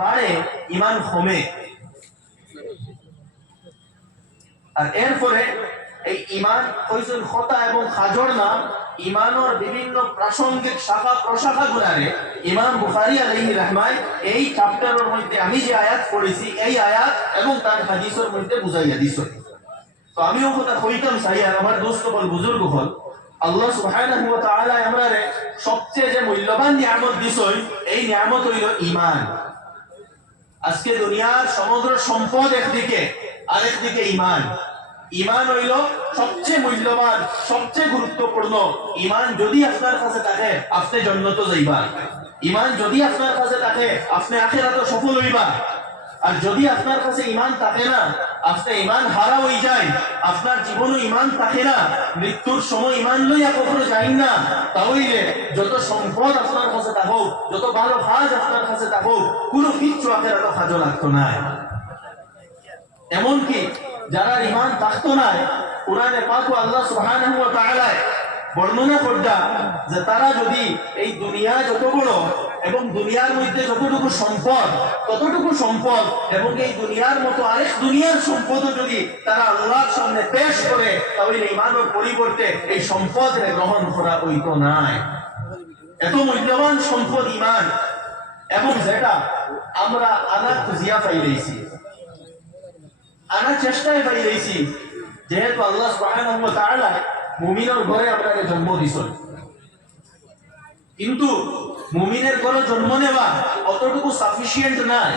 বাড়ে ইমান কমে। আর এরপরে এই ইমান কয়জন খতা এবং খাজর নাম ইমানের বিভিন্ন প্রাসঙ্গিক শাখা প্রশাখা গুলারে ইমাম বুখারী আলাইহি রাহমায় এই চ্যাপ্টারের মধ্যে আমি যে আয়াত পড়েছি এই আয়াত এবং তার হাদিসের মধ্যে বুঝাইয়া দিছ। তো আমিও কথা কইতাম চাই, আর আমার দোস্ত বল বুজুর্গ হল, আল্লাহ সুবহানাহু ওয়া তাআলা আমরারে সবচেয়ে যে মূল্যবান নিয়ামত দিছই এই নিয়ামত হইল ঈমান। আজকে দুনিয়ার সমগ্র সম্পদ একদিকে, আরেকদিকে ঈমান। ঈমান হইল সবচেয়ে মূল্যবান, সবচেয়ে গুরুত্বপূর্ণ। ঈমান যদি আপনার কাছে থাকে আপনি জান্নাতে যাইবা, ঈমান যদি আপনার কাছে থাকে আপনি আখিরাতে সফল হইবা। আর যদি আপনার কাছে ঈমান থাকে না, আপনি ঈমান হারা হয়ে যায়, আপনার জীবনে ঈমান থাকে না, মৃত্যুর সময় ঈমান লইয়া কখনো যাই না, তাহলে যত সম্পদ আপনার কাছে থাকুক, যত ভালো কাজ আপনার কাছে থাকুক, কোনো কিচ্ছু আখিরাতে কাজে লাগতো না। এমনকি যারা ঈমান থাকতো না, কুরআনে পাক আল্লাহ সুবহানাহু ওয়া তাআলা বর্ণনা করতা যে তারা যদি এই দুনিয়া যত বড় এবং দুনিয়ার মধ্যে যতটুকু সম্পদ, ততটুকু সম্পদ এবং এই দুনিয়ার মতো আরেক দুনিয়ার সম্পদও যদি তারা আল্লাহর সামনে পেশ করে, তাহলে ঈমানের পরিবর্তে এই সম্পদের গ্রহণ করা হইতো না। এত মূল্যবান সম্পদ ঈমান, এবং যেটা আমরা আনা খুঁজিয়া পাইলেছি, আনা চেষ্টায় পাইলেছি, যেহেতু আল্লাহ সুবহানাহু ওয়া তাআলা মুমিনের ঘরে আপনাকে জন্ম দিছেন, কিন্তু মুমিনের ঘরে জন্ম নেওয়া অতটুকু সাফিসিয়েন্ট নাই।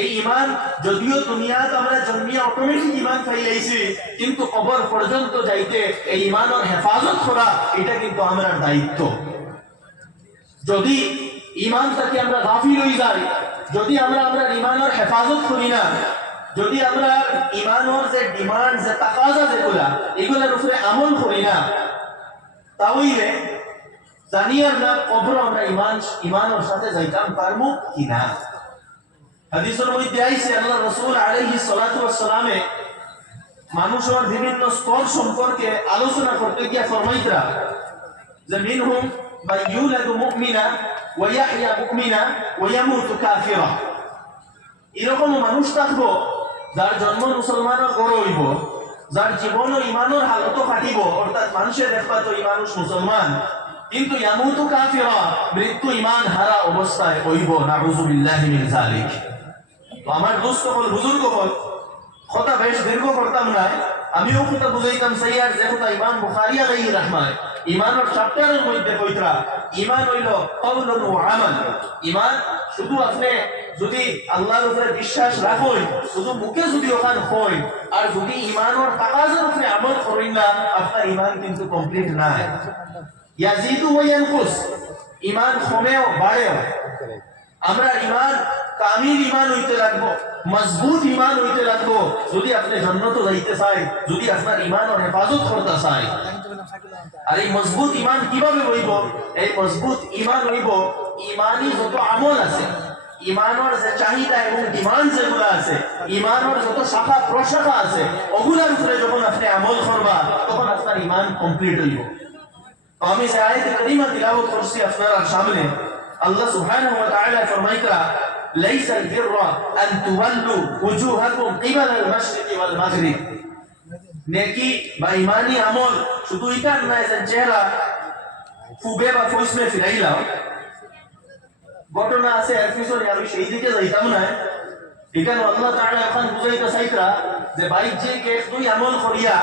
এই ঈমান যদিও দুনিয়াতে আমরা জন্মিয়া অটোমেটিক ঈমান পাইলেছি, কিন্তু কবর পর্যন্ত যাইতে এই ঈমানের হেফাজত করা এটা কিন্তু আমাদের দায়িত্ব। যদি ঈমান থেকে আমরা গাফিল হয়ে যাই, যদি আমরা ঈমানের হেফাজত করি না, যদি আমরা ঈমানের যে ডিমান্ড, যে তাকাজা যেগুলা, এগুলোর উপরে আমল করি না, তাহলে জানি আমরা কবর আমরা ঈমানের সাথে যাইতাম পারবো কিনা। হাদিসের মধ্যে আইছে আল্লাহ রাসূল আলাইহিস সালাতু ওয়াস সালামে মানুষের বিভিন্ন স্তর সম্পর্কে আলোচনা করতে গিয়ে ফরমাইতরা যে মিনহুম মান ইউলাদু মুমিনা ওয়া ইয়াহইয়া মুমিনা ওয়া ইয়ামুতু কাফিরা। এরকম মানুষ থাকবো যার জন্ম মুসলমানের ঘরে হইব, যার জীবন ঈমানের হালত কাটিব, অর্থাৎ মানুষের দেখবা তো এই মানুষ মুসলমান, কিন্তু ইয়ামুতু কাফিরা, মৃত্যু ঈমান হারা অবস্থায় হইব। নাউযুবিল্লাহি মিন যালিক। তো আমার দোস্ত বল, বুজুর্গ বল, কথা বেশ দীর্ঘ করতাম না, আমিও কথা বুঝাইতাম সাইয়ার যে কথা ইমাম বুখারী আলাইহি রাহমাত ঈমানের চ্যাপ্টারের মধ্যে কইতরা ঈমান হইল কওলুন ওয়া আমাল। ঈমান শুধু আপনি যদি আল্লাহর উপরে বিশ্বাস রাখেন, শুধু মুখে যদি ওখান হয়, আর যদি ঈমানের তাকাজার উপরে আমল করেন না, আপনার ঈমান কিন্তু কমপ্লিট না। ইয়াজিদু ওয়া ইয়ানকুস, ঈমান কমেও বাড়েও। আমরা ঈমান কামিল ঈমান হইতে লাগবো, মজবুত ঈমান হইতে লাগবো যদি আপনি জান্নাতে যাইতে চাই, যদি আপনার ঈমানের হেফাজত করতে চাই। আর এই মজবুত ঈমান কিভাবে হইব? এই মজবুত ঈমান হইব ঈমানি যত আমল আছে, ঈমানের যে চাহিদা এবং ডিমান্ড যেগুলো আছে, ঈমানের যত শাখা প্রশাখা আছে, ওগুলোর উপরে যখন আপনি আমল করবা, তখন আপনার ঈমান কমপ্লিট হইব। তো আমি যে আয়াত কারিমা তিলাওয়াত করছি আপনার সামনে, আল্লাহ সুবহানাহু ওয়া তাআলা ফরমাইতরা লাইসা আল-বিররা আন তুওয়াল্লু ওজুহাকুম কিবালা আল-মাশরিকি ওয়াল মাগরিব। নেকি বা ঈমানি আমল শুধু এটা নয় যে চেহারা ফুবে বা ফসমে ফিরাইলাও। ঘটনা আছে এর পিছনে, আমি সেই দিকে যাইতাম না। এখানে আল্লাহ তাআলা এখন বুঝাইতে চাইতরা যে বাইক যে কে তুই আমল করিয়া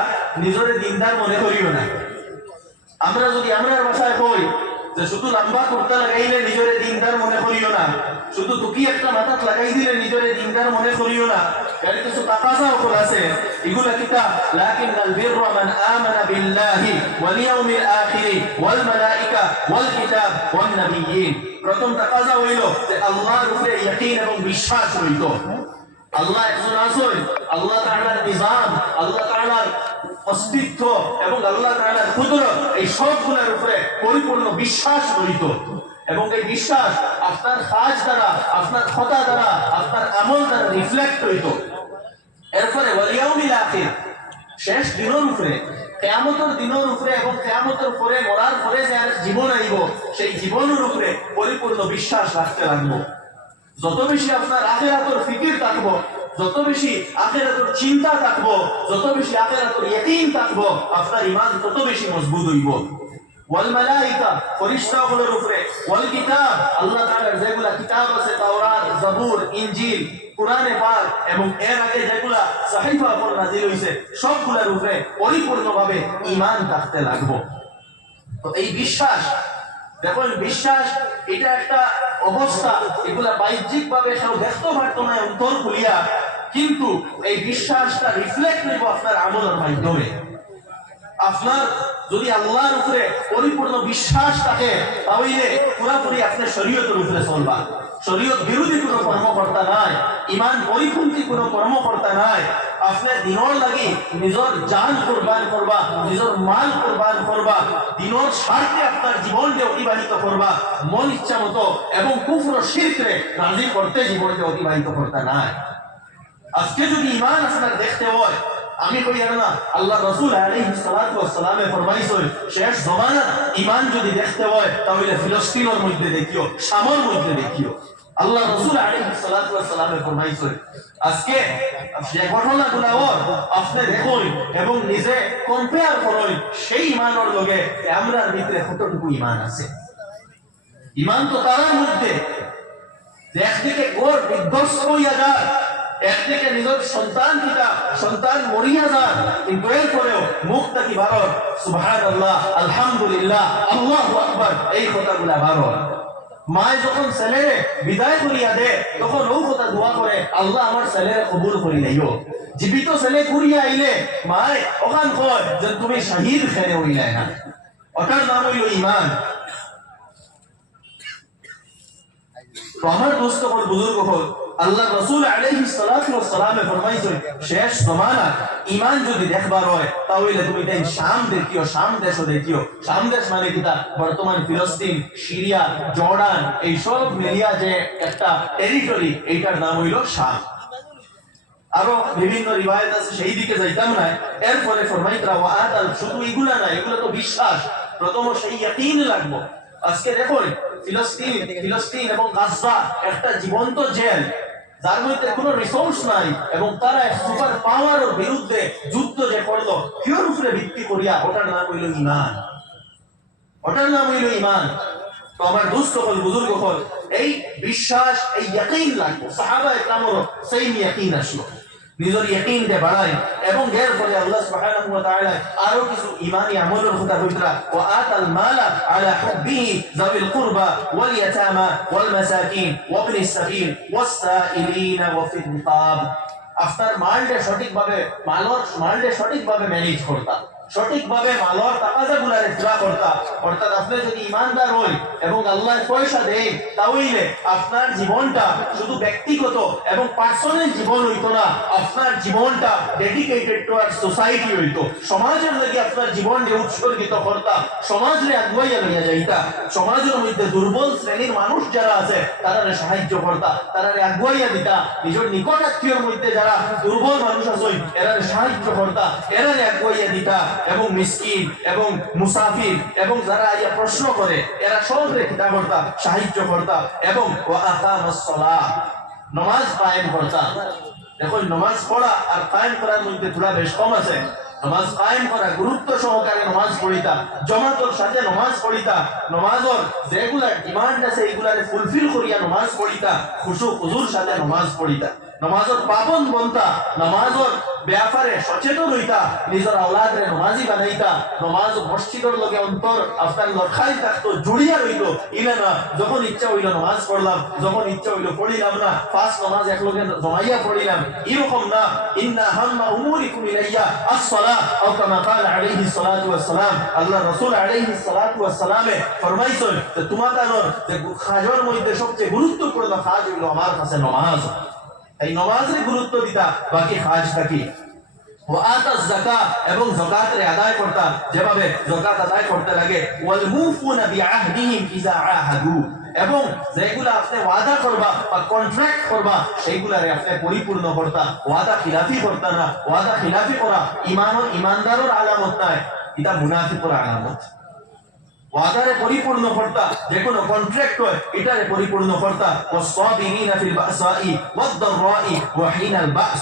নিজরে দিনদার মনে করিও না। আমরা যদি আমরার ভাষায় কই যে শুধু লম্বা কুর্তা লাগাইলে নিজরে দিনদার মনে করিও না, শুধু টুকি একটা মাথাত লাগাই দিলে নিজরে দিনদার মনে করিও না, এর কিছু তাকাজা ওপর আছে। এগুলা কিতা লাকিনাল বিররা মান আমানা বিল্লাহি ওয়াল ইয়াউমিল আখির ওয়াল মালাইকা ওয়াল কিতাব ওয়ান নাবিয়্যিন। প্রথম তাকাজা হইল যে আল্লাহর উপরে ইয়াকিন এবং বিশ্বাস হইত। আল্লাহ একজন আছেন, আল্লাহ তাআলার নিজাম, আল্লাহ তাআলার অস্তিত্ব এবং আল্লাহ তাআলার কুদরত, এই সবগুলোর উপরে পরিপূর্ণ বিশ্বাস রইত। এবং এই বিশ্বাস আপনার কাজ দ্বারা, আপনার কথা দ্বারা, আপনার আমল দ্বারা রিফ্লেক্ট হইত। এরপরে ওয়াল ইয়াউমিল আখির, শেষ দিনের উপরে, কিয়ামতের দিনের উপরে এবং কিয়ামতের পরে মরার পরে যে জীবন আইব, সেই জীবনের উপরে পরিপূর্ণ বিশ্বাস রাখতে লাগবো। যত বেশি আপনার আখিরাতের ফিকির থাকবো, যত বেশি আখিরাতের চিন্তা থাকবো, যত বেশি আখিরাতের ইয়াকিন থাকবো, আপনার ঈমান তত বেশি মজবুত হইব। ওয়াল মালাইকা, ফেরেশতাগুলোর উপরে, ওয়াল কিতাব, আল্লাহ তাআলার যেগুলা কিতাব আছে, তাওরাত, জাবুর, ইনজিল, কুরআনে পাক এবং এর আগে যেগুলা সাহিফা পর নাযিল হইছে, সবগুলোর উপরে পরিপূর্ণভাবে ঈমান থাকতে লাগবে। তো এই বিশ্বাস, দেখুন বিশ্বাস এটা একটা অবস্থা, এগুলা বাহ্যিক ভাবে কেউ দেখতে পারতো না অন্তর খুলিয়া, কিন্তু এই বিশ্বাসটা রিফ্লেক্ট হইব আপনার আমলের মাধ্যমে। আপনার যদি আল্লাহর উপরে পরিপূর্ণ বিশ্বাস থাকে, তাহলে পুরোপুরি আপনি শরীয়তের উপরে চলবা। শরীয়ত বিরোধী কোনো কর্মকর্তা নাই, ঈমান পরিপন্থী কোনো কর্মকর্তা নাই। আপনি দিনের লাগি নিজের জান কুরবান করবা, নিজের মাল কুরবান করবা, দিনের স্বার্থে আপনার জীবনকে অতিবাহিত করবা মন ইচ্ছা মতো, এবং কুফর ও শিরকে রাজি করতে জীবনকে অতিবাহিত করতে নাই। আজকে যদি ঈমান আপনার দেখতে হয়, আমি কই আর না, আল্লাহ রাসূল আলাইহিস সালাতু ওয়াস সালামে ফরমাইছেন শেষ জামানাত ঈমান যদি দেখতে হয় তাহলে ফিলিস্তিনের মধ্যে দেখিও, শামের মধ্যে দেখিও। আল্লাহ রাসূল আলাইহিস সালাতু ওয়াস সালামে ফরমাইছেন আজকে যে ঘটনাগুলো আপনি দেখুন এবং নিজে কম্পেয়ার করুন সেই ঈমানের লগে আমরার ভিতরে কতটুকু ঈমান আছে। ঈমান তো তার মধ্যে একদিকে গোর বিধ্বস্ত হইয়া যায়, একদিকে নিজের সন্তান মরিয়া যান, কিন্তু এরপরেও মুখ থাকি ভারত সুবহানাল্লাহ, আলহামদুলিল্লাহ, আল্লাহু আকবার, এই কথাগুলা ভারত। মায় যখন ছেলেরে বিদায় করিয়া দে তখন ও কথা দোয়া করে, আল্লাহ আমার ছেলেরে কবুল করি লাইও। জীবিত ছেলে ঘুরিয়া আইলে মায় ওখান কয় যে তুমি শহীদ খেলে হইলাই না, ওটার নাম হইল ঈমান। তো আমার দোস্ত হল, বুজুর্গ হল, আল্লাহ রাসূল আলাইহিস সালাতু ওয়াস সালামে ফরমাইছেন শেষ জামানাত ঈমান যদি দেখবার হয় তাহলে তুমি তাই শাম দেখিও, শাম দেশও দেখিও। শাম দেশ মানে কিটা? বর্তমান ফিলিস্তিন, সিরিয়া, জর্ডান, এই সব মিলিয়া যে একটা টেরিটরি, এইটার নাম হইল শাম। আরো বিভিন্ন রিওয়ায়াত আছে, সেই দিকে যাইতাম না। এরপরে ফরমাইতরা ওয়াআতাল, শুধু এগুলা না, এগুলো তো বিশ্বাস, প্রথম সেই ইয়াকিন লাগবে। আজকে দেখুন ফিলিস্তিন এবং গাজা একটা জীবন্ত জেল, যার মধ্যে কোনো রিসোর্স নাই, এবং তারা সুপার পাওয়ারের বিরুদ্ধে যুদ্ধ যে করলো কিওর উপরে ভিত্তি করিয়া, ওটার নাম হইল ঈমান, ওটার নাম হইল ঈমান। তো আমার দোস্ত হল, বুজুর্গ হল, এই বিশ্বাস, এই ইয়াকিন লাগবে। সাহাবায়ে কেরামেরও সেই ইয়াকিন আসলো, নিজের ইয়াকিন দে বাড়াই, এবং এর ফলে আল্লাহ সুবহানাহু ওয়া তাআলা আরো কিছু ঈমানি আমলের কথা কইতরা, ওয়া আতাল মালা আলা হুব্বিহি যাবিল কুরবা ওয়াল ইয়াতামা ওয়াল মাসাকিন ওয়া ইবনিস সাবিল ওয়াস সাইলিনা ওয়া ফির রিকাব। আপনার মালকে সঠিকভাবে ম্যানেজ করতা, সঠিকভাবে মালর তাকাজাগুলারে পুরা করতা। অর্থাৎ আপনি যদি ঈমানদার হই এবং আল্লাহ পয়সা দেন, তাহলে আপনার জীবনটা শুধু ব্যক্তিগত এবং পার্সোনাল জীবন হইতো না, আপনার জীবনটা ডেডিকেটেড টুয়ার্ডস সোসাইটি হইতো। সমাজের লাগি আপনার জীবনকে উৎসর্গিত করতা, সমাজে আগুয়াইয়া লইয়া যাইতা। সমাজের মধ্যে দুর্বল শ্রেণীর মানুষ যারা আছে তারা সাহায্য করতা, তারা আগুয়াইয়া দিতা। নিজের নিকট আত্মীয়র মধ্যে যারা দুর্বল মানুষ আছে এরা সাহায্য করতা, এরা আগুয়াইয়া দিতা। এবং মিসকিন এবং মুসাফির এবং যারা আইয়া প্রশ্ন করে এরা সবরে কিতা করতা, সাহায্য করতা। এবং ওয়া আকামাস সালাহ, নামাজ কায়েম করতা। দেখুন নামাজ পড়া আর কায়েম করার মধ্যে থোড়া বেশ কম আছে। নামাজ কায়েম করা, গুরুত্ব সহকারে নামাজ পড়িতা, জামাতের সাথে নামাজ পড়িতা, নামাজের যেগুলা ডিমান্ড আছে এইগুলারে ফুলফিল করিয়া নামাজ পড়িতা, খুশু খুজুর সাথে নামাজ পড়িতা, নামাজের পাবন বনতা, নামাজের ব্যাপারে সচেতন হইতা, নিজের আওলাদরে নামাজি বানাইতা, নামাজ মসজিদের লগে অন্তর আপনার লড়খাই থাকতো, জুড়িয়া রইত। ইলে না যখন ইচ্ছা হইল নামাজ পড়লাম, যখন ইচ্ছা হইল পড়িলাম না, পাঁচ নামাজ একলগে জমাইয়া পড়িলাম, এরকম না। ইন্না হাম্মা উমুরিকুম ইলাইয়া আস-সালাহ আও কামা ক্বালা আলাইহিস সালাতু ওয়াস সালাম। আল্লাহ রাসূল আলাইহিস সালাতু ওয়াস সালামে ফরমাইছেন যে তোমাদের যে কাজের মধ্যে সবচেয়ে গুরুত্বপূর্ণ কাজ হইল আমার কাছে নামাজ। এই নামাজে গুরুত্ব দিতা, বাকি কাজ থাকি। ওয়া আতাজ যাকাত, এবং যাকাতের আদায় করতা, যেভাবে যাকাত আদায় করতে লাগে। ওয়াল মুফুনা বিআহদিহিম ইযা আহাদু, এবং যেগুলা আপনি ওয়াদা করবা বা কন্ট্রাক্ট করবা সেইগুলারে আপনি পরিপূর্ণ করতা, ওয়াদা খিলাফি করতা না। ওয়াদা খিলাফি করা ঈমানদারের আলামত নয়, এটা মুনাফিকের আলামত। ওয়াদারে পরিপূর্ণ কর্তা, যে কোনো কন্ট্রাক্ট হয় এটারে পরিপূর্ণ কর্তা। ওয়াস-সাবিরিনা ফিল বাসাই ওয়াদ-দাররাই ওয়া হিনাল বাস,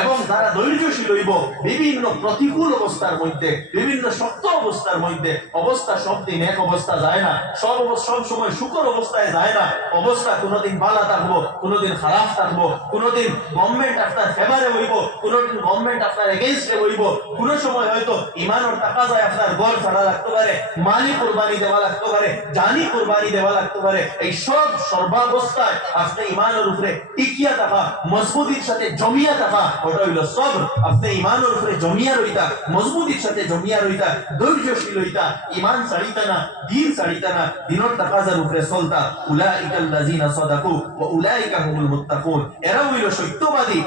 এবং তারা ধৈর্যশীল হইব বিভিন্ন প্রতিকূল অবস্থার মধ্যে, বিভিন্ন শক্ত অবস্থার মধ্যে। অবস্থা সব দিন এক অবস্থা যায় না, সব সময় সুখর অবস্থায় যায় না। অবস্থা কোনোদিন ভালো থাকবো, কোনোদিন খারাপ থাকবো, কোনোদিন গভর্নমেন্ট আপনার ফেভারে হইব, কোনোদিন গভর্নমেন্ট আপনার এগেইনস্টে হইব। কোন সময় হয়তো ইমানের টাকা যায় আপনার ঘর ছাড়া লাগতে পারে, মালি কোরবানি দেওয়া লাগতে পারে, জানি কোরবানি দেওয়া লাগতে পারে। এই সব সর্বাবস্থায় আপনি ইমানের উপরে টিকিয়া থাকা, মজবুতির সাথে জমিয়া থাকা, ওটা হইল সবর। আপনি ইমানের উপরে জমিয়া রইতা, মজবুতির সাথে জমিয়া রইতা, ধৈর্যশীল হইতা, ইমান ছাড়িতা না, দিন ছাড়িতা না, দিনের তাকাজার উপরে চলতা। উলাইকাল লাযিনা সাদাকু ওয়া উলাইকা হুমুল মুত্তাকুন, এরা হইল সত্যবাদী।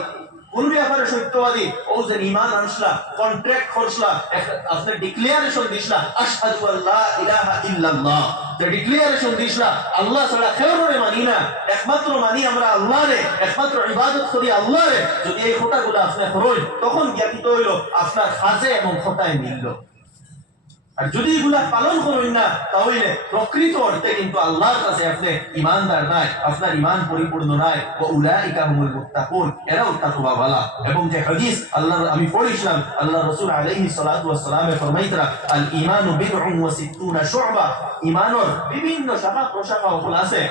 কোন ব্যাপারে সত্যবাদী? ও যে ঈমান আনছলা, কন্ট্রাক্ট করছলা, আপনি ডিক্লারেশন দিছলা আশহাদু আল্লা ইলাহা ইল্লাল্লাহ, যে ডিক্লারেশন দিছলা আল্লাহ ছাড়া কেউরে মানি না, একমাত্র মানি আমরা আল্লাহরে, একমাত্র ইবাদত করি আল্লাহরে। যদি এই কথাগুলো আপনি করেন, তখন জ্ঞাপিত হইল আপনার কাজে এবং কথায় মিলল। আর যদি এগুলা পালন করেন না, তাহলে প্রকৃত অর্থে কিন্তু আল্লাহর কাছে আপনি ইমানদার নাই, আপনার ইমান পরিপূর্ণ নাই। ওয়া উলাইকা হুমুল মুত্তাকুন, এরাও তাকওয়াওয়ালা। এবং যে হাদিস আল্লাহর আমি পড়িছিলাম, আল্লাহ রাসূল আলাইহিস সালাতু ওয়াস সালামে ফরমাইতরা, আল ঈমানু বিদউন ওয়া সিত্তুনা শু'বা, ঈমানের বিভিন্ন শাখা প্রশাখা আছে।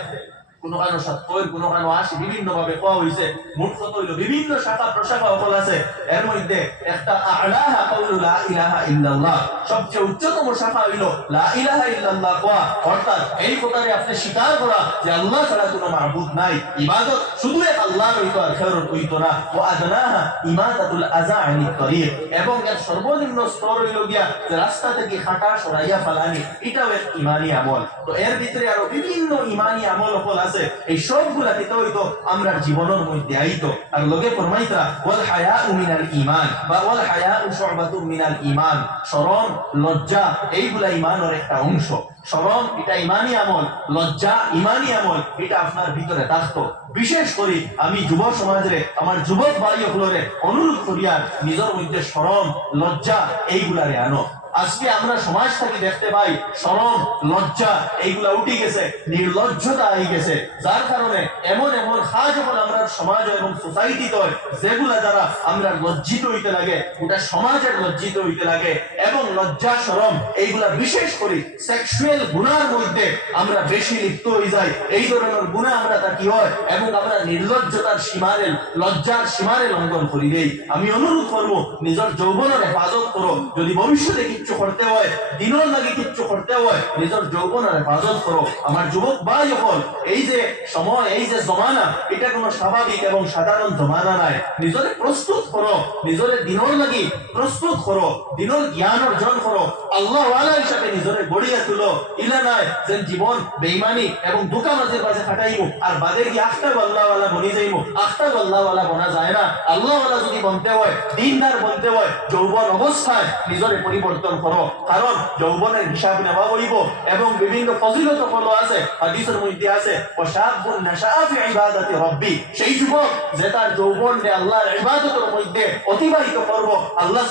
কোনো কারণ ৭০, কোনো কারণ ৮০, বিভিন্ন ভাবে কোয়া হইছে। মোট কত হইল? বিভিন্ন শাখা প্রশাখা আছে। এর মধ্যে একটা আ'লাহা কাউলু লা ইলাহা ইল্লাল্লাহ, সবচেয়ে উচ্চতম শাখা হইল লা ইলাহা ইল্লাল্লাহ কোয়া, অর্থাৎ এই কথারে আপনি স্বীকার করা যে আল্লাহ ছাড়া কোনো মাবুদ নাই, ইবাদত শুধু এক আল্লাহর হইতো, আর কারোর হইতো না। ওয়া আদনাহা ইমাতাতুল আযা আনিত তরিক, এবং এর সর্বনিম্ন স্তর হইল গিয়া যে রাস্তা থেকে কাঁটা সরাইয়া ফেলানি, এটাও এক ঈমানি আমল। তো এর ভিতরে আরো বিভিন্ন ঈমানি আমল আছে। এই সবগুলা দিতে হইতো আমরা জীবনের মধ্যে আইতো। আর লোকে ফরমাইতরা ওয়াল হায়াউ মিনাল ঈমান, বা ওয়াল হায়াউ শু'বাতুম মিনাল ঈমান, শরম লজ্জা এইগুলা ঈমানের একটা অংশ। শরম এটা ঈমানি আমল, লজ্জা ঈমানি আমল, এটা আপনার ভিতরে থাকতো। বিশেষ করে আমি যুব সমাজে আমার যুবক ভাই হলরে অনুরোধ করিয়া নিজের মধ্যে শরম লজ্জা এইগুলারে আনো। আজকে আমরা সমাজ থেকে দেখতে পাই শরম লজ্জা এইগুলা উঠে গেছে, নির্লজ্জতা আই গেছে, যার কারণে এমন এমন কাজ যখন আমরা সমাজ এবং সোসাইটিতে হয় যেগুলা দ্বারা আমরা লজ্জিত হইতে লাগে, গোটা সমাজের লজ্জিত হইতে লাগে। এবং লজ্জা শরম এইগুলা বিশেষ করে সেক্সুয়াল গুনার মধ্যে আমরা বেশি লিপ্ত হয়ে যাই। এই ধরনের গুনাহ আমরা তা কি হয়, এবং আমরা নির্লজ্জতার সীমারে, লজ্জার সীমারে লঙ্ঘন করি দেই। আমি অনুরোধ করবো নিজের যৌবনের হেফাজত করো। যদি ভবিষ্যতে কিচ্ছু করতে হয়, দিনের লাগে কিচ্ছু করতে হয়, নিজের যৌবনের হেফাজত করো। আমার যুবক ভাই হল, এই যে সময়, এই যে জমানা, এটা কোনো স্বাভাবিক এবং সাধারণ জমানা নাই। নিজরে প্রস্তুত করো, নিজরে দিনের লাগি প্রস্তুত করো, দিনের জ্ঞান অর্জন করো, আল্লাহ ওয়ালা হিসাবে নিজরে গড়িয়া তুলো। ইলা নাই যে জীবন বেঈমানি এবং ধোঁকা মাঝে পাশে খাটাইমু, আর বাদে গিয়ে আখতা আল্লাহ ওয়ালা বনি যাইমু। আখতা আল্লাহ ওয়ালা বনা যায় না। আল্লাহ ওয়ালা যদি বনতে হয়, দিনদার বনতে হয়, যৌবন অবস্থায় নিজরে পরিবর্তন করো। কারণ যৌবনের হিসাব নেওয়া হইব, এবং বিভিন্ন ফজিলত ফলো আছে। হাদিসের মধ্যে আছে ওয়াশাবুন নাশাআ ফি ইবাদাতি রাব্বি, সেই যুবক যে তার যৌবনকে আল্লাহর ইবাদতের মধ্যে অতিবাহিত করব। আল্লাহ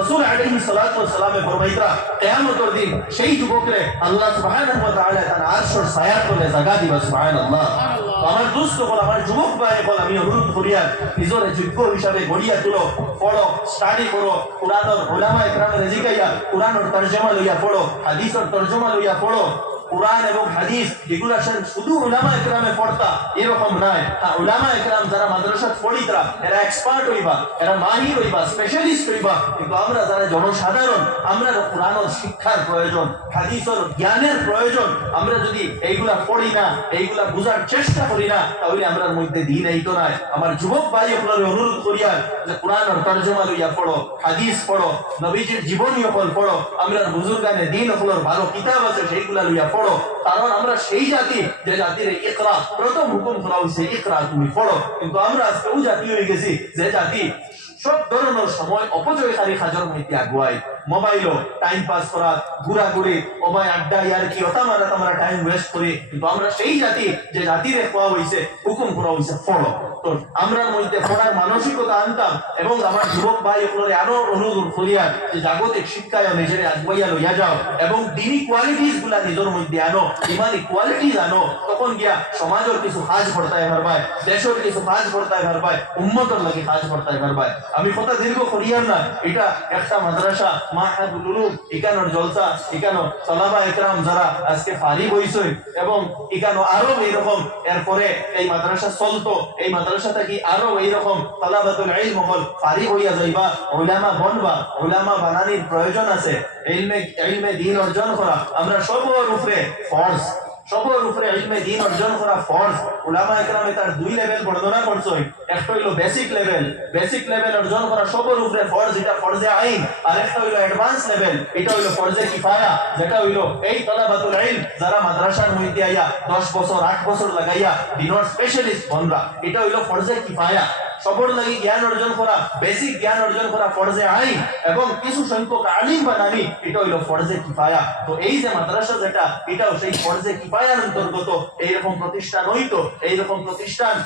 রাসূল আলাইহিস সালাতু ওয়াস সালামে ফরমাইতরা কিয়ামতের দিন সেই যুবকরে আল্লাহ সুবহানাহু ওয়া তাআলা তার আরশের ছায়ার তলে জায়গা দিবা। সুবহানাল্লাহ। আমার দোস্ত বল, আমার যুবক ভাই বল, আমি অনুরোধ করিয়া নিজরে যোগ্য হিসাবে গড়িয়া তুলো, পড়ো, স্টাডি করো, কুরআনের উলামা ইকরামের জিকাইয়া কুরআনের তরজমা লইয়া পড়ো, হাদিসের তরজমা লইয়া পড়ো। কুরআন এবং হাদিস এগুলা শুধু উলামা ইকরামে পড়তা এরকম নাই। উলামা ইকরাম যারা মাদ্রাসাত পড়িতরা এরা এক্সপার্ট হইবা, এরা মাহির হইবা, স্পেশালিস্ট হইবা। কিন্তু আমরা যারা জনসাধারণ, আমরা কুরআনের শিক্ষার প্রয়োজন, হাদিসের জ্ঞানের প্রয়োজন। আমরা যদি এইগুলা পড়ি না, এইগুলা বুঝার চেষ্টা করি না, তাহলে আমরার মধ্যে দিন এইতো নাই। আমার যুবক ভাই আপনাদের অনুরোধ করিয়া যে কুরআনের তরজমা লইয়া পড়ো, হাদিস পড়ো, নবীজির জীবনী হল পড়ো, আমরার বুজুর্গানে দিন হলর ভালো কিতাব আছে সেইগুলা লইয়া পড়ো। কারণ আমরা সেই জাতি যে জাতির ইকরা প্রথম হুকুম করা হয়েছে, ইকরা তুমি পড়ো। কিন্তু আমরা আজকে ওই জাতি হয়ে গেছি যে জাতি সব ধরনের সময় অপচয়কারী কাজের মধ্যে আগুয়ায়। মোবাইলও টাইম পাস করা, ঘুরাঘুরি, ওবাই আড্ডা, ইয়ার কি ওটা মারা আমরা টাইম ওয়েস্ট করি। কিন্তু আমরা সেই জাতি যে জাতির কোয়া হইছে, হুকুম করা হইছে ফলো। তো আমরা মধ্যে পড়ার মানসিকতা আনতাম এবং আমার যুবক ভাই ওগুলোরে আরো অনুরোধ করিয়া যে জাগতিক শিক্ষায় নিজের আগবাইয়া লইয়া যাও এবং দিনী কোয়ালিটিস গুলা নিজের মধ্যে আনো, ইমানি কোয়ালিটিস আনো। তখন গিয়া সমাজের কিছু কাজ করতাই পারবায়, দেশের কিছু কাজ করতাই পারবায়, উম্মতের লাগে কাজ করতাই পারবায়। আমি কথা দীর্ঘ করিয়ার না, এটা একটা মাদ্রাসা মাহাদুল উলুম, এখানোর জলসা, এখানো সালাবা একরাম যারা আজকে ফারিগ হইছে এবং এখানো আরো এইরকম এরপরে এই মাদ্রাসা চলতো, এই মাদ্রাসা থেকে আরো এইরকম তালাবাতুল ইলম হল ফারিগ হইয়া যাইবা, উলামা বনবা, উলামা বানানির প্রয়োজন আছে। ইলমে দ্বীন অর্জন করা আমরা সবার উপরে ফরজ, সবার উপরে ইলমে দ্বীন অর্জন করা ফরজ। উলামা একরামে তার দুই লেভেল বর্ণনা করছে, একটা হইলো বেসিক লেভেল, বেসিক লেভেল অর্জন করা সবার উপরে ফরজ, এটা ফরজে আইন। আর একটা হইলো অ্যাডভান্স লেভেল, এটা হইলো ফরজে কিফায়া, যেটা হইলো এই তালাবাতুল ইলম যারা মাদ্রাসার মধ্যে আইয়া 10 বছর 8 বছর লাগাইয়া দিনের স্পেশালিস্ট বনরা, এটা হইলো ফরজে কিফায়া। সবর লাগি জ্ঞান অর্জন করা, বেসিক জ্ঞান অর্জন করা ফরজে আইন এবং কিছু সংখ্যক আলিম বানানি, এটা হইলো ফরজে কিফায়া। তো এই যে মাদ্রাসা যেটা, এটাও সেই ফরজে কিফায়ার অন্তর্গত। এইরকম প্রতিষ্ঠান হইতো, এইরকম প্রতিষ্ঠান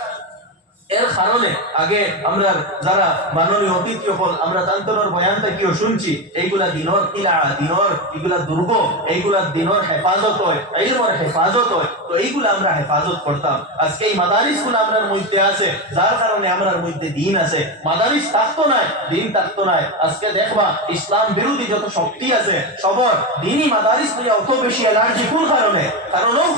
এর কারণে আগে আমরা যারা মাননীয় অতিথি হল আমরা তান্তরের বয়ানটা কিও শুনছি, এইগুলা দিনর কিলা, দিনর এগুলা দুর্গ, এইগুলা দিনর হেফাজত হয়, ইলমের হেফাজত হয়। তো এইগুলা আমরা হেফাজত করতাম। আজকে এই মাদারিস গুলো আমরার মধ্যে আছে, যার কারণে আমরার মধ্যে দিন আছে। মাদারিস থাকতো না, দিন থাকতো না। আজকে দেখবা ইসলাম বিরোধী যত শক্তি আছে সবর দিনই মাদারিস নিয়ে অত বেশি অ্যালার্জি। কোন কারণে?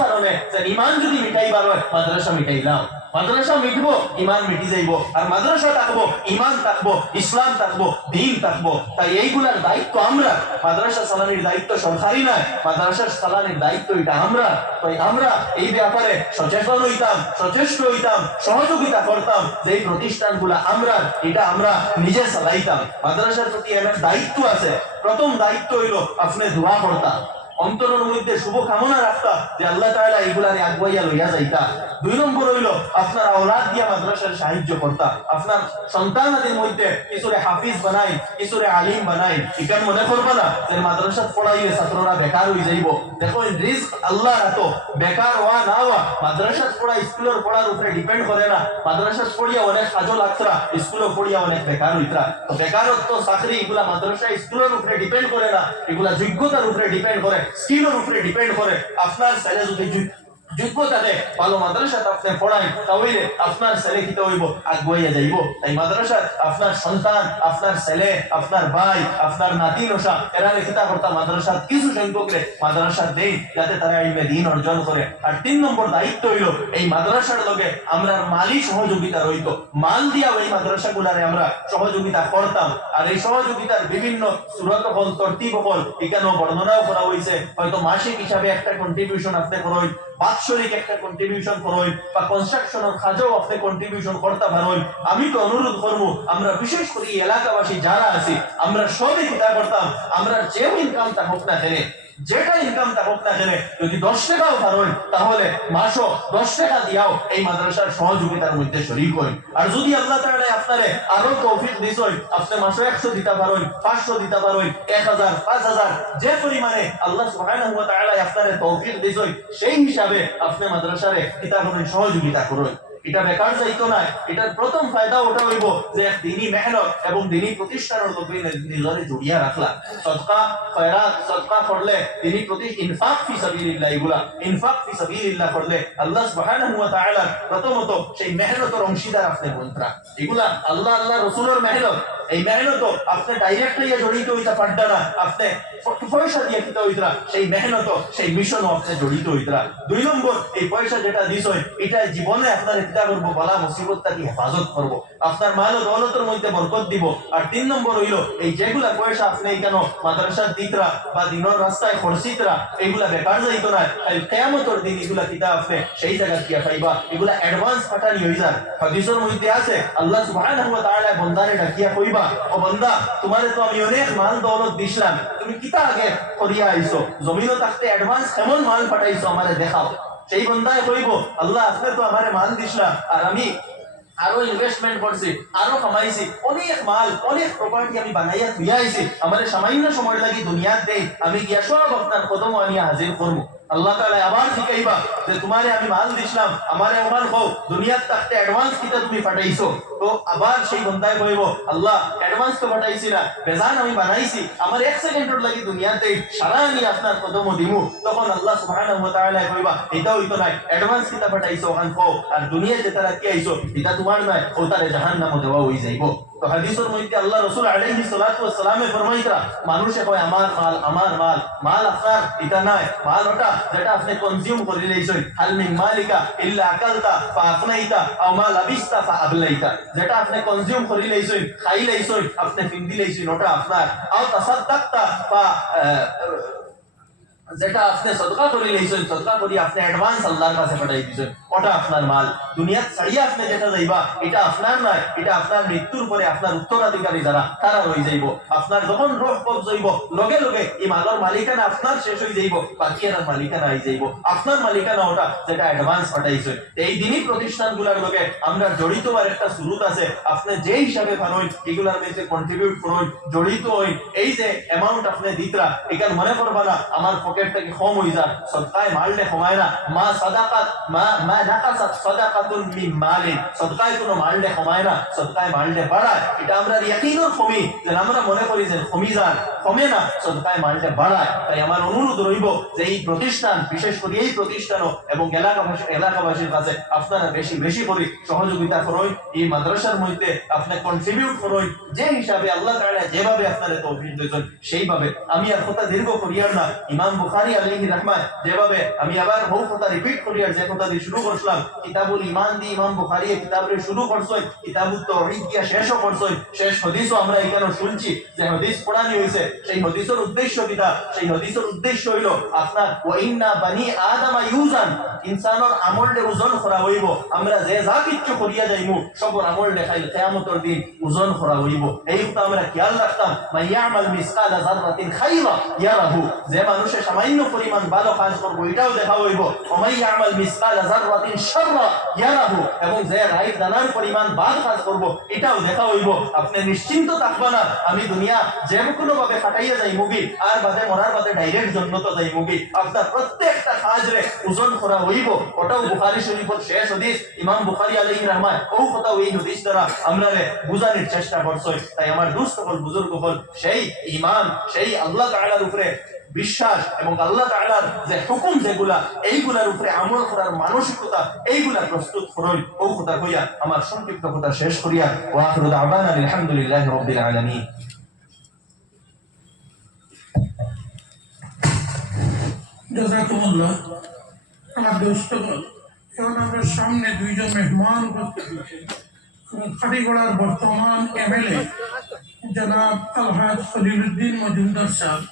কারণে যে ইমান যদি মিটাইবার হয় মাদ্রাসা মিটাইলাম, মাদ্রাসা মিটবো ইমান মিটি যাইব, আর মাদ্রাসা থাকবো ইমান থাকবো, ইসলাম থাকবো, দিন থাকবো। তাই এইগুলার দায়িত্ব আমরা, মাদ্রাসা চালানির দায়িত্ব সরকারি নয়, মাদ্রাসা চালানির দায়িত্ব এটা আমরা। তাই আমরা এই ব্যাপারে সচেতন হইতাম, সচেষ্ট হইতাম, সহযোগিতা করতাম যে এই প্রতিষ্ঠানগুলা আমরা, এটা আমরা নিজে চালাইতাম। মাদ্রাসার প্রতি আমার দায়িত্ব আছে। প্রথম দায়িত্ব হইলো আপনি দোয়া করতাম, অন্তরের মধ্যে শুভ কামনা রাখতা যে আল্লাহ তাআলা এগুলারে আগুয়াইয়া লইয়া যাইতা। 2 নম্বর হইলো আপনার আওলাদ দিয়া মাদ্রাসার সাহায্য করতা, আপনার সন্তানাদের মধ্যে কিছুরে হাফিজ বানাই, কিছুরে আলিম বানাই। ইকান মনে করবা না যে মাদ্রাসা পড়াইলে ছাত্ররা বেকার হয়ে যাইব। দেখো রিস্ক আল্লাহ রাখো, বেকার হওয়া না হওয়া মাদ্রাসা পড়া স্কুলের পড়ার উপরে ডিপেন্ড করে না। মাদ্রাসা পড়িয়া অনেক কাজও লাগতরা, স্কুলে পড়িয়া অনেক বেকার হইতরা। তো বেকারত্ব, চাকরি এগুলা মাদ্রাসা স্কুলের উপরে ডিপেন্ড করে না, এগুলা যোগ্যতার উপরে ডিপেন্ড করে, স্কিলের উপরে ডিপেন্ড করে। আপনার ছেলে যদি যোগ্যতা দেয় ভালো মাদ্রাসা আপনি পড়াই, তাহলে আপনার ছেলে কি হইব আগুয়াইয়া যাইব। তাই মাদ্রাসা আপনার সন্তান, আপনার ছেলে, আপনার ভাই, আপনার নাতি নশা এরা রেখিতা করতা মাদ্রাসা কিছু সংখ্যক মাদ্রাসা দেই যাতে তারা ইলমে দ্বীন অর্জন করে। আর 3 নম্বর দায়িত্ব হইল এই মাদ্রাসার লগে আমরা মালি সহযোগিতা রইতো, মাল দিয়া ওই মাদ্রাসা গুলারে আমরা সহযোগিতা করতাম। আর এই সহযোগিতার বিভিন্ন সূরত হল, তরতিব হল, এখানেও বর্ণনাও করা হয়েছে। হয়তো মাসিক হিসাবে একটা কন্ট্রিবিউশন আপনি করুন, বাৎসরিক একটা কন্ট্রিবিউশন করুন, বা কনস্ট্রাকশনের কাজেও আপনি কন্ট্রিবিউশন করতে পারেন। আমি তো অনুরোধ করবো আমরা বিশেষ করে এলাকাবাসী যারা আছি আমরা সবই চিন্তা করতাম, আমরা যে ইনকামটা হোক না কেন, যেটা ইনকামটা হোক না কেন, যদি 10 টাকাও পারেন তাহলে মাসও 10 টাকা দিয়াও এই মাদ্রাসার সহযোগিতার মধ্যে শরীক হই। আর যদি আল্লাহ তাআলা আপনারে আরো তৌফিক দিছেন, আপনি মাসে 100 দিতে পারেন, 500 দিতে পারেন, 1000, 5000, যে পরিমাণে আল্লাহ সুবহানাহু ওয়া তাআলা আপনারে তৌফিক দিছেন সেই হিসাবে আপনি মাদ্রাসারে কিতাবের সহযোগিতা করুন। এটা বেকার যাইতো না। এটার প্রথম ফায়দা ওটা হইব যে দিনী মেহনত এবং দিনী প্রতিষ্ঠানের লোকে নিজরে জড়িয়ে রাখলা। সদকা খয়রাত, সদকা করলে দিনী প্রতি ইনফাক ফি সাবিলিল্লাহ, এগুলা ইনফাক ফি সাবিলিল্লাহ করলে আল্লাহ সুবহানাহু ওয়া তাআলা প্রথমত সেই মেহনতের অংশীদার আপনি বনতরা। এগুলা আল্লাহ রাসূলের মেহনত, এই মেহনত আপনি ডাইরেক্ট ইয়া জড়িত হইতা পারতা না, আপনি পয়সা দিয়ে কিতা হইতরা, সেই মেহনত সেই মিশনও আপনি জড়িত হইতরা। 2 নম্বর এই পয়সা যেটা দিছই এটা জীবনে আপনার কিতা করব, বালা মুসিবত থেকে হেফাজত করব, আপনার মাল ও দৌলতের মধ্যে বরকত দিব। আর 3 নম্বর হইল এই যেগুলা পয়সা আপনি কেন মাদ্রাসার দিতরা বা দিনের রাস্তায় খরচিতরা, এগুলা বেকার যাইতো না। এই কিয়ামতের দিন এগুলা কিতা আপনি সেই জায়গা দিয়া পাইবা, এগুলা অ্যাডভান্স পাঠানি হই যায়। হাদিসের মধ্যে আছে আল্লাহ সুবহানাহু ওয়া তাআলা বান্দারে ডাকিয়া কইবা, ও বান্দা তোমারে তো আমি অনেক মাল দৌলত দিছিলাম, তুমি কিতা আগে করিয়া আইছো, জমিনও থাকতে অ্যাডভান্স কেমন মাল পাঠাইছো আমারে দেখাও। সেই বান্দায় কইব আল্লাহ আপনি তো আমারে মাল দিছিলা আর আমি আরো ইনভেস্টমেন্ট করছি, আরো কামাইছি, অনেক মাল, অনেক প্রপার্টি আমি বানাইয়া থুইয়া আইছি। আমার সামান্য সময় লাগি দুনিয়াত দেই, আমি গিয়া সব আপনার কদম আনিয়া হাজির করবো। আল্লাহ তাআলা আবার শিখাইবা যে তোমারে আমি মাল দিছিলাম, আমারে ওমান হও, দুনিয়াত থাকতে অ্যাডভান্স কিটা তুমি পাঠাইছো। তো আবার সেই বন্দায় কইব, আল্লাহ অ্যাডভান্স তো পাঠাইছি না, বেজান আমি বানাইছি, আমার 1 সেকেন্ডের লাগি দুনিয়াতে সারা আমি আপনার কদম দিমু। তখন আল্লাহ সুবহানাহু ওয়া তাআলা কইবা এটা হইতো না, অ্যাডভান্স কিটা পাঠাইছো ওখান কও, আর দুনিয়াতে তারা কি আইছো এটা তোমার নয়, ও তারে জাহান্নামে দেওয়া হই যাইবো। তো হাদিসের মধ্যে আল্লাহ রাসূল আলাইহিস সালাতু ওয়াস সালামে ফরমাইতরা, মানুষে কয় আমার মাল, আমার মাল, মাল আপনার এটা নয়, মাল ওটা যেটা আপনি কনজিউম করে লইছেন। হাল মিন মালিকা ইল্লা আকালতা ফা আফনাইতা আও মা লাবিসতা ফা আবলাইতা, যেটা আপনি কনজিউম করে লইছেন, খাই লইছেন, আপনি ফিন্দি লইছেন, ওটা আপনার। আও তাসাদদাকতা ফা যেটা আপনি সদকা করে লইছেন, সদকা করি আপনি অ্যাডভান্স আল্লাহর কাছে পাঠাই দিয়েছেন, ওটা আপনার মাল। দুনিয়া ছাড়িয়ে আপনি যেটা যাইবা এটা আপনার নয়, এটা আপনার মৃত্যুর পরে আপনার উত্তরাধিকারী যারা তারা রয়ে যাইব। আপনার যখন রোগ কবজ হইব লগে লগে এই মালের মালিকানা আপনার শেষ হয়ে যাইব, বাকি আর মালিকানা হয়ে যাইব আপনার মালিকানা ওটা যেটা অ্যাডভান্স পাঠাইছেন। এই দিনই প্রতিষ্ঠানগুলোর লগে আমরা জড়িত হওয়ার একটা সুরুত আছে। আপনি যে হিসাবে পারেন এগুলার মধ্যে কন্ট্রিবিউট করুন, জড়িত হই। এই যে অ্যামাউন্ট আপনি দিতরা এখানে মনে করবা না আমার পকেটটাকে কম হয়ে যায়, সদকায় মাললে কমায় না। মা সাদাকাত মা নাকাসাত সাদাকাতুন মিন মালিন, সদকায় কোনো মাললে কমায় না, সদকায় মাললে বাড়ায়। এটা আমরা ইয়াকিনুর কমি, যে আমরা মনে করি যে কমি যান, কমে না, সদকায় মাললে বাড়ায়। তাই আমার অনুরোধ রইব যে এই প্রতিষ্ঠান, বিশেষ করে এই প্রতিষ্ঠানও এবং এলাকাবাসীর কাছে আপনারা বেশি বেশি করে সহযোগিতা করুন। এই মাদ্রাসার মধ্যে আপনি কন্ট্রিবিউট করুন, যে হিসাবে আল্লাহ তাআলা যেভাবে আপনারা তৌফিক দিয়েছেন সেইভাবে। আমি আর কথা দীর্ঘ করিয়ার না, ইমাম বুখারী আলাইহি রাহমাত যেভাবে, আমি আবার বহু কথা রিপিট করিয়ার যে কথা দিয়ে শুরু করলাম, কিতাবুল ঈমান দিয়ে ইমাম বুখারী কিতাবরে শুরু করছেন, কিতাবুত তাওহীদ দিয়া শেষও করছেন। শেষ হাদিসও আমরা এখানে শুনছি যে হাদিস পড়ানি হইছে, সেই হাদিসের উদ্দেশ্য কিটা? সেই হাদিসের উদ্দেশ্য হইল আপনার ওয়া ইন্না বানি আদম ইউজান, ইনসানের আমলে ওজন করা হইব। আমরা যে যা কিছু করিয়া যাইমু সবর আমল দেখাইল কিয়ামতের দিন ওজন করা হইব। এই কথা আমরা খেয়াল রাখতাম। মান ইয়ামাল মিসকালা যাররাতিন খাইরা ইয়ারাহু, যে মানুষে সামান্য পরিমাণ ভালো কাজ করবে এটাও দেখা হইব। ওয়া মান ইয়ামাল মিসকালা যাররাতিন শাররা ইয়ারাহু, এবং যে রাইট দানার পরিমাণ বাদ কাজ করব এটাও দেখা হইব। আপনি নিশ্চিন্ত থাকবেন না আমি দুনিয়া যে কোনো ভাবে কাটাইয়া যাই মুগি, আর বাদে মরার বাদে ডাইরেক্ট জান্নাত যাই মুগি। আপনার প্রত্যেকটা কাজরে ওজন করা হইব। ওটাও বুখারী শরীফের শেষ হাদিস, ইমাম বুখারী আলাইহি রাহমাত ও কথা ওই হাদিস দ্বারা আমরা বুঝানোর চেষ্টা করছি। তাই আমার দুস্থ হল বুজুর্গ হল সেই ঈমান, সেই আল্লাহ তাআলার উপরে বিশ্বাস এবং আল্লাহ তাআলার যে হুকুম যেগুলা এইগুলার উপরে আমল করার মানসিকতা, এইগুলা প্রস্তুত করুন। ও কথা কইয়া আমার সংক্ষিপ্ত কথা শেষ করিয়া ওয়া আখিরু দাওয়ানা আলহামদুলিল্লাহি রাব্বিল আলামিন। জাযাকুমুল্লাহ। আমার দোস্তগণ, এখন আমরা সামনে দুইজন মেহমান উপস্থিত হয়েছে। খাটিগড়ার বর্তমান এমএলএ জনাব আলহাজ খলিলুদ্দিন মজুমদার সাহেব